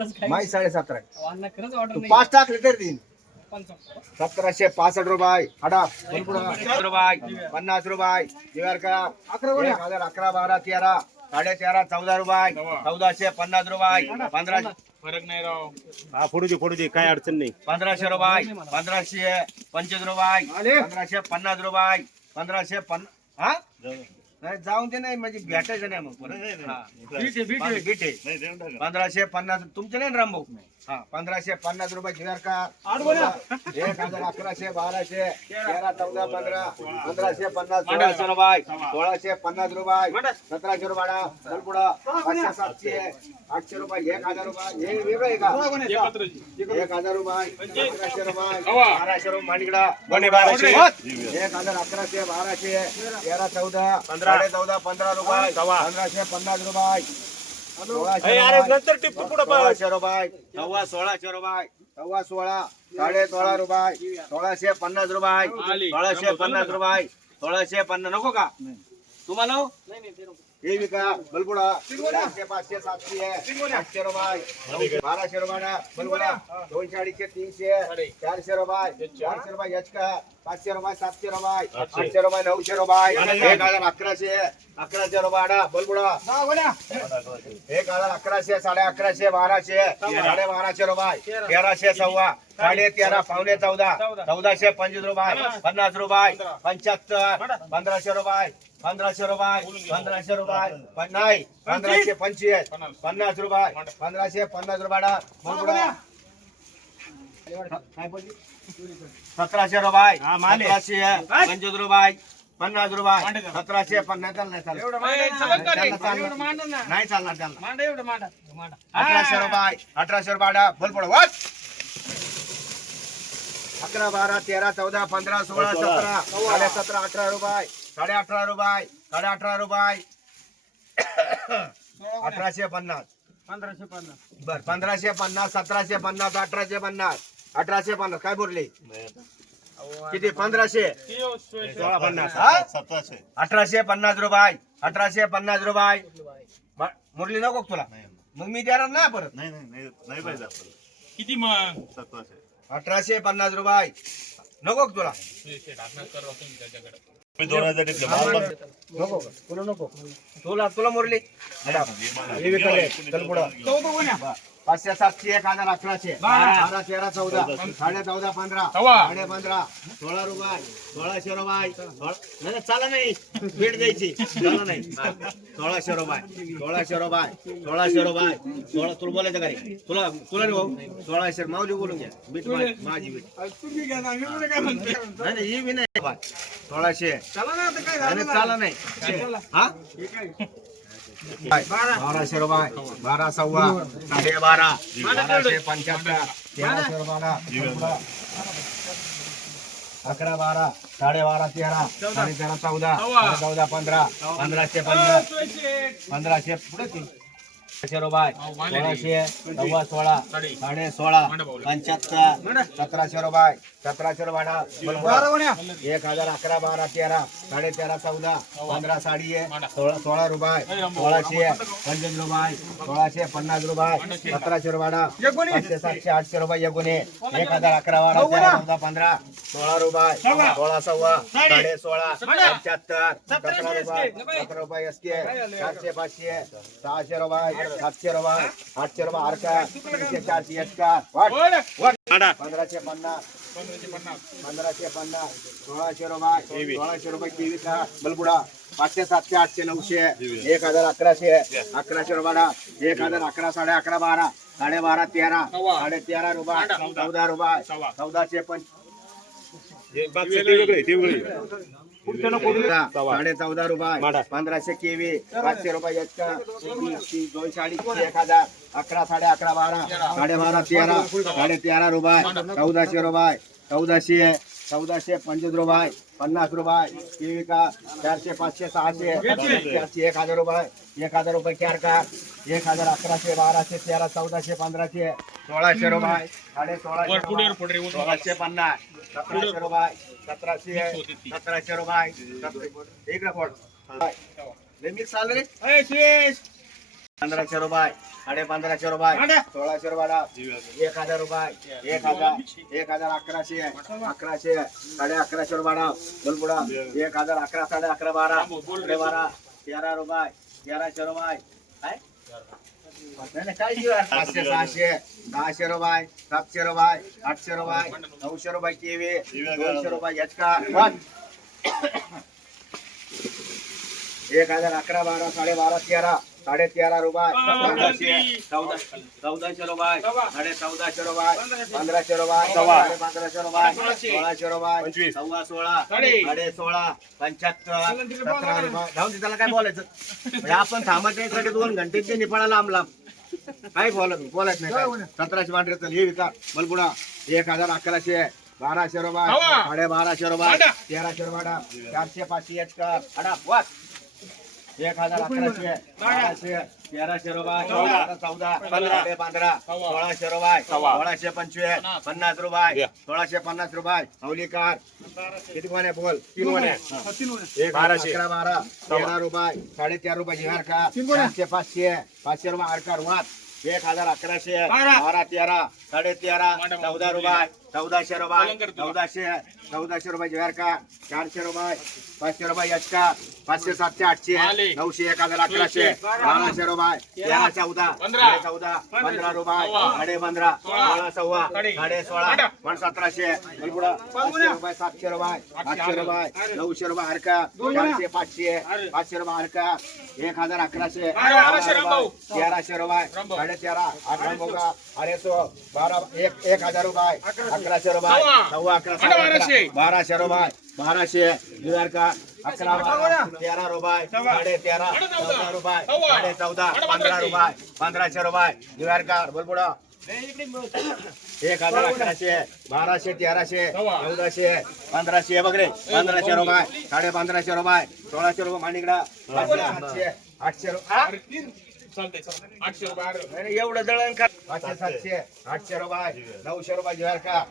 अण्णा खरंच ऑर्डर तू नाही. पाच टाकले तरी देईन. पंचावन्न. सतराशे पासष्ट रुपये. हडा रुपये. पन्नास रुपये. दिवार का एक हजार अकरा बारा तेरा. साडे तेरा चौदा रुपये. चौदाशे पन्नास रुपये. पंधरा फरक नाही राव. हा फोडू दे फोडू दे. काय अडचण नाही. पंधराशे रुपये. पंधराशे पंचवीस रुपये. पंधराशे पन्नास रुपये. पंधराशे पन्नास हा? नाही जाऊन दे नाही म्हणजे भेटायचं नाही मग परत. हा. बीट आहे. पंधराशे पन्नास तुमचे नाही ना रामभाऊ हा पंधराशे पन्नास रुपये दिवार का? एक हजार अकराशे बाराशे तेरा. चौदा पंधरा. पंधराशे पन्नास सोळाशे रुपये. सोळाशे पन्नास रुपये. सतराशे रुपये पाचशे सातशे आठशे रुपये एक हजार रुपये. हे वेगळं आहे का? एक हजार रुपये. अकराशे रुपये. बाराशे रुपये मांडीकडा कोणी बाराशे. एक हजार अकराशे बाराशे तेरा चौदा. साडे चौदा पंधरा रुपये. पंधराशे पन्नास रुपये. नंतर पुढं. सोळाशे रुपये. सव्वा सोळाशे रुपये. सव्वा सोळा. साडे सोळा रुपये. सोळाशे पन्नास रुपये. सोळाशे पन्नास रुपये. सोळाशे पन्नास. नको का? तुम्हाला हो? विका बलबुडा। चारशे पाचशे सातशे आठशे रुपये बाराशे रुपये बलबुडा दोनशे अडीचशे तीनशे चारशे रुपये चारशे रुपये यचका पाचशे रुपये सातशे रुपये आठशे रुपये नऊशे रुपये एक हजार अकराशे अकराशे रुपये बलबुडा। एक हजार अकराशे साडे अकराशे बाराशे साडे बाराशे रुपये तेराशे सव्वा साडे तेरा पावणे चौदा चौदाशे पंचवीस रुपये पन्नास रुपये पंच्याहत्तर पंधराशे रुपये पंधराशे रुपये पंधराशे रुपये पण नाही पंधराशे पंचवीस पन्नास रुपये पंधराशे पन्नास रुपये बलबुडा काय बोलली? सतराशे रुपये हा, माले. सतराशे पंचवीस रुपये पन्नास रुपये सतराशे पन्नास नाही चालणार एवढं मांडा, चालेल का रे? त्यांना चालणार. एवढं मांडा ना. नाही चालणार त्यांना मांडा एवढं मांडा. मांडा. अठराशे पन्नास. पंधराशे पन्नास. बर पंधराशे पन्नास सतराशे पन्नास अठराशे पन्नास. अठराशे पन्नास काय बोलले? किती? पंधराशे? सोळा पन्नास हा? अठराशे पन्नास रुपये अठराशे पन्नास रुपये. म- मुरली नको का तुला? मग मी देणार ना परत. नाही नाही नाही नाही पाहिजे आपल्याला. किती मग? सतराशे. अठराशे पन्नास रुपये. नको का तुला? मी दोन हजार नको का? तुला नको तुला तुला मुरली हे. चल पुढं. पाचशे सातशे एक हजार अकराशे. बारा. तेरा चौदा. साडे चौदा पंधरा. साडे पंधरा. सोळा रुपये. सोळाशे रुपये सोळा- नाही नाही, चाला नाही. भेट द्यायची. चाला नाही. हा. सोळाशे रुपये सोळाशे रुपये सोळाशे रुपये सोळा तुला बोलायचं काय? तुला तुला नाही भाऊ. सोळाशे माऊली बोलून घ्या बीट माझी माझी बीट नाही नाही ही बी नाही. सोळाशे चला ना आता काय नाही, झालं नाही, चाला नाही. हा? बाराशे रुपये. बारा सव्वा साडे बारा बाराशे पंच्याहत्तर. तेराशे रुपये अकरा बारा साडे बारा तेरा. साडे तेरा चौदा. चौदा पंधरा. पंधराशे पंधरा. पंधराशे पुढे रुपये सोळाशे सव्वा सोळा साडे सोळा पंच्याहत्तर सतराशे रुपये सतराशे रुपये एक हज़ार अकरा बारा तेरा साडे तेरा चौदा पंधरा साडी सोळा रुपये सोळाशे पंचवीस रुपये सोळाशे पन्नास रुपये सतराशे रुपये पाचशे सातशे आठशे रुपये एकूण एक हज़ार अकरा बारा तेरा चौदा पंधरा सोळा रुपये सोळा सव्वा साडे सोळा पंच्याहत्तर सतरा रुपये सतरा रुपये के पाचशे सहाशे रुपये सातशे रुपये आठशे रुपये अर्का तीनशे चारशे एक वाट वाट पंधराशे पन्नास पंधराशे पन्नास सोळाशे रुपये सोळाशे रुपये केवी का बलबुडा पाचशे सातशे आठशे नऊशे एक हजार अकराशे अकराशे रुपये एक हजार अकरा साडे अकरा बारा साडे बारा तेरा साडे तेरा रुपये चौदा रुपये चौदाशे पंच साडे चौदा रुपये. पंधराशे केवी पाचशे रुपये दोनशे अडीचशे एक हजार. अकरा साडे अकरा बारा. साडे बारा तेरा. साडे तेरा रुपये. चौदाशे रुपये. चौदाशे चौदाशे पंचवीस रुपये. पन्नास रुपये. का चारशे पाचशे सहाशे चारशे एक हजार रुपये. एक हजार रुपये चार का? एक हजार अकराशे बाराशे तेरा चौदाशे पंधराशे. सोळाशे रुपये. साडे सोळाशे सोळाशे पन्नास. सतराशे रुपये. सतराशे सतराशे रुपये. फोड लय मिक्स आलं रे? पंधराशे रुपये साडे पंधराशे रुपये सोळाशे रुपये एक हजार रुपये एक हजार एक हजार अकराशे अकराशे साडे अकराशे रुपये बोलपुडा एक हजार अकरा साडे अकरा बारा साडे बारा तेरा रुपये तेराशे रुपये. काय? पाचशे सहाशे दहाशे रुपये सातशे रुपये आठशे रुपये नऊशे रुपये केवी दोनशे रुपये याचका एक हजार अकरा बारा साडे बारा तेरा. साडे तेरा रुपये चौदाशे. चौदा चौदाशे रुपये. साडे चौदाशे रुपये. पंधराशे. रुपये. साडे पंधराशे रुपये. सोळाशे रुपये. सव्वा सोळा. साडे. सोळा पंच्याहत्तर. सतरा. रुपये जाऊन त्याला काय बोलायचं? म्हणजे आपण थांबत साठी दोन घंटे ते निफाळा लांब लांब काय बोलत बोलत नाही. सतराशे पांढरे चल हे विकार बलबुडा एक हजार अकराशे. बाराशे रुपये. साडे बाराशे रुपये. तेराशे रुपये चारशे पाचशे एक कर. अडा वाच एक हजार अकराशे बाराशे तेराशे रुपये चौदा. पंधरा. पंधरा सोळाशे रुपये सोळाशे पंचवीस पन्नास. रुपये सोळाशे पन्नास रुपये हवलीकार किती कोण बोल? तीन कोण बाराशे. अकरा बारा तेरा रुपये साडे तेरा रुपये जिहार का? चारशे पाचशे पाचशे रुपये आडकार वाच एक हजार अकराशे बारा. तेरा साडे तेरा चौदा रुपये चौदाशे रुपये चौदाशे चौदाशे रुपये जिहार का? चारशे रुपये पाचशे रुपये यचका पाचशे सातशे आठशे नऊशे एक हजार अकराशे बाराशे रुपये. तेरा चौदा. चौदा. पंधरा. रुपये. साडे पंधरा. सोळा. सव्वा. साडे. सोळा. पण सतराशे. रुपये सातशे रुपये. आठशे रुपये. नऊशे रुपये हरका चारशे पाचशे. पाचशे रुपये हरका एक हजार अकराशे. तेराशे रुपये. साडे तेरा. अठरा बोगा अरे सो बारा एक एक हजार रुपये. अकराशे. रुपये. सव्वा. सव्वा अकरा आणि साडे बाराशे. रुपये. बाराशे. जुगार का अकरा तेरा रुपये साडे तेरा चौदा. रुपये. साडे चौदा पंधरा. रुपये. पंधराशे रुपये. का बोलबुडा एक हजार अकराशे बाराशे तेराशे. चौदाशे पंधराशे बघ रे. पंधराशे रुपये साडे पंधराशे रुपये सोळाशे रुपये पाचशे सातशे आठशे रुपये. आठशे रुपये एवढं दळण का? सातशे आठशे रुपये नऊशे रुपये ज्वार का